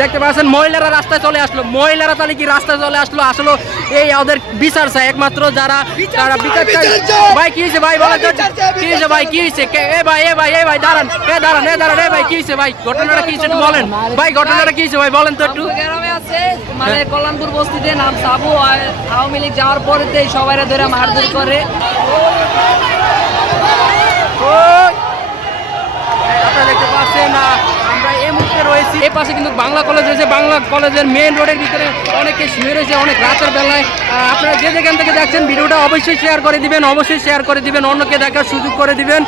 দেখতে পাচ্ছেন মহিলারা রাস্তায় চলে আসলো। মহিলারা তাহলে কি রাস্তায় চলে আসলো? আসলে এই ওদের বিচার চাই, একমাত্র যারা বিচার চাই। ভাই কি হয়েছে ভাই বলেন তো, কি হয়েছে ভাই, কি হয়েছে? এ ভাই দাঁড়ান, এ ভাই কি হয়েছে ভাই, ঘটনাটা কি হয়েছে একটু বলেন ভাই, ঘটনাটা কি হয়েছে ভাই বলেন তো একটু। গ্রামে আছে মানে কল্যাণপুর বস্তিতে নাম সাবু, আওয়ামী লীগ যাওয়ার পরে সবাই ধরে মারধর করে। আপনারা দেখতে পাচ্ছেন আমরা এই মুহূর্তে রয়েছি, এই পাশে কিন্তু বাংলা কলেজ রয়েছে। বাংলা কলেজের মেইন রোডের ভিতরে অনেকে শুয়ে রয়েছে অনেক রাতের বেলায়। আপনারা যে যেখান থেকে দেখছেন ভিডিওটা অবশ্যই শেয়ার করে দিবেন, অবশ্যই শেয়ার করে দিবেন, অন্যকে দেখার সুযোগ করে দিবেন।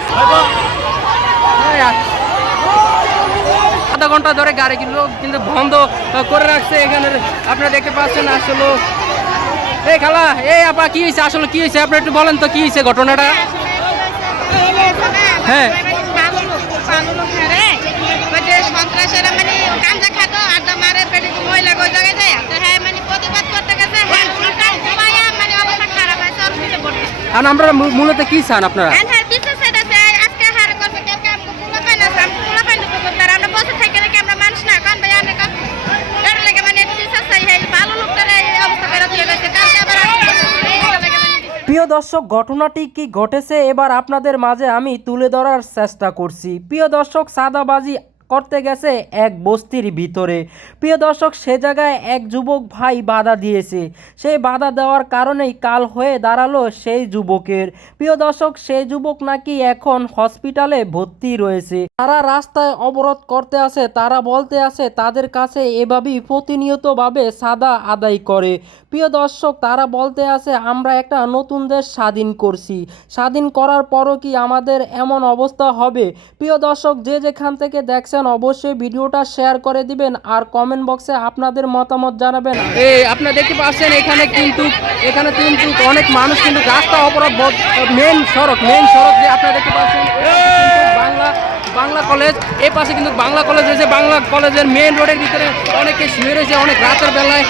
আধা ঘন্টা ধরে গাড়িগুলো কিন্তু বন্ধ করে রাখছে এখানে। আপনারা দেখতে পাচ্ছেন আসলে এই খালা, এই আপা কি হয়েছে, আসলে কি হয়েছে আপনারা একটু বলেন তো কি হয়েছে ঘটনাটা। হ্যাঁ সন্ত্রাসেরা মানে গাঁজা খাতো আড্ডা মারে পেটে মহিলা গো জায়গায় যায় তো হ্যাঁ মানে প্রতিবাদ করতে গেছে হ্যাঁ উল্টা ঘুমায়া মানে অবস্থা খারাপ হয়েছে অসুবিধা পড়ছে। আর আমরা মূলত কি চান আপনারা? হ্যাঁ বিশেষ আছে আজকে হারে করবে কালকে আমকো পুলা পাই না পুলা পাই না করতে আর আমরা বসে থেকে নাকি আমরা মানুষ না কারণ ভাই অনেক ডর লাগে মানে বিশেষ চাই হ্যাঁ ভালো লোকটারে এই অবস্থা করে দিয়ে গেছে কালকে আবার প্রিয় দর্শক, ঘটনাটি কি ঘটেছে এবার আপনাদের মাঝে আমি তুলে ধরার চেষ্টা করছি। প্রিয় দর্শক, সাদাবাজি করতে গেছে এক বস্তির ভিতরে। প্রিয় দর্শক, সে জায়গায় এক যুবক ভাই বাধা দিয়েছে। সেই বাধা দেওয়ার কারণেই কাল হয়ে দাঁড়ালো সেই যুবকের। প্রিয় দর্শক, সেই যুবক নাকি এখন হসপিটালে ভর্তি রয়েছে। তারা রাস্তায় অবরোধ করতে আসে, তারা বলতে আসে তাদের কাছে এভাবেই প্রতিনিয়তভাবে চাঁদা আদায় করে। প্রিয় দর্শক, তারা বলতে আসে আমরা একটা নতুন দেশ স্বাধীন করছি, স্বাধীন করার পরও কি আমাদের এমন অবস্থা হবে? প্রিয় দর্শক, যে যেখান থেকে দেখছেন অবশ্যই ভিডিওটা শেয়ার করে দিবেন আর কমেন্ট বক্সে আপনাদের মতামত জানাবেন। এই আপনারা দেখতে পাচ্ছেন এখানে কিন্তু অনেক মানুষ কিন্তু রাস্তা অবরোধ, মেন সড়ক যে আপনারা দেখতে পাচ্ছেন বাংলা কলেজ, এই পাশে কিন্তু বাংলা কলেজ রয়েছে। বাংলা কলেজের মেইন রোডের ভিতরে অনেকে শুয়ে রয়েছে অনেক রাতের বেলায়।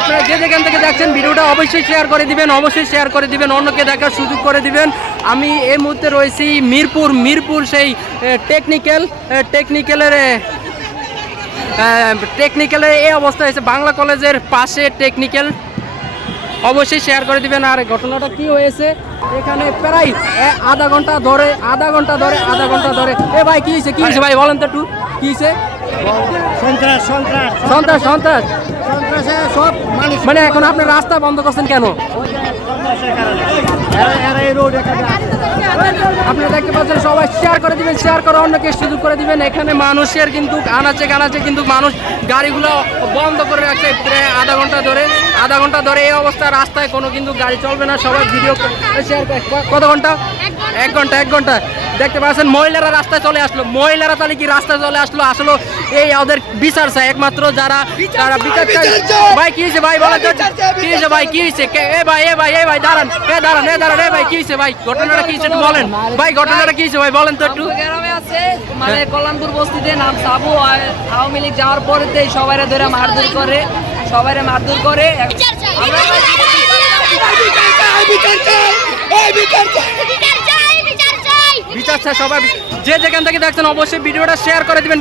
আপনারা যে যেখান থেকে দেখছেন ভিডিওটা অবশ্যই শেয়ার করে দিবেন, অবশ্যই শেয়ার করে দিবেন, অন্যকে দেখার সুযোগ করে দিবেন। আমি এই মুহূর্তে রয়েছি মিরপুর সেই টেকনিক্যালের এই অবস্থা হয়েছে বাংলা কলেজের পাশে টেকনিক্যাল, অবশ্যই শেয়ার করে দিবেন। আর ঘটনাটা কি হয়েছে এখানে প্রায় আধা ঘন্টা ধরে এ ভাই কি হয়েছে ভাই বলেন তো একটু কি হয়েছে? সন্ত্রাস মানে এখন আপনি রাস্তা বন্ধ করছেন কেন? আপনারা দেখতে পাচ্ছেন, সবাই শেয়ার করে দিবেন, শেয়ার করে অন্যকে সুযোগ করে দিবেন। এখানে মানুষের কিন্তু আনাচে কিন্তু মানুষ গাড়িগুলো বন্ধ করে রাখছে প্রায় আধা ঘন্টা ধরে এই অবস্থা। রাস্তায় কোনো কিন্তু গাড়ি চলবে না, সবাই ভিডিও শেয়ার করে। কত ঘন্টা? এক ঘন্টা দেখতে পাচ্ছেন মহিলারা রাস্তায় চলে আসলো। মহিলারা তাহলে কি রাস্তায় চলে আসলো? আসলে এই ওদের বিচার চাই, একমাত্র যারা বিচার চাই। ভাই কি হয়েছে ভাই বলেন তো, কি হয়েছে ভাই, কি হয়েছে? এ ভাই দাঁড়ান, এ ভাই কি হয়েছে ভাই, ঘটনাটা কি হয়েছে একটু বলেন ভাই, ঘটনাটা কি হয়েছে ভাই বলেন তো একটু। গ্রামে আছে মানে কল্যাণপুর বস্তিতে নাম সাবু, আওয়ামী লীগ যাওয়ার পরে সবাই ধরে মারধর করে। বিচার চাই সবাই, যে যেখান থেকে দেখছেন অবশ্যই ভিডিওটা শেয়ার করে দিবেন।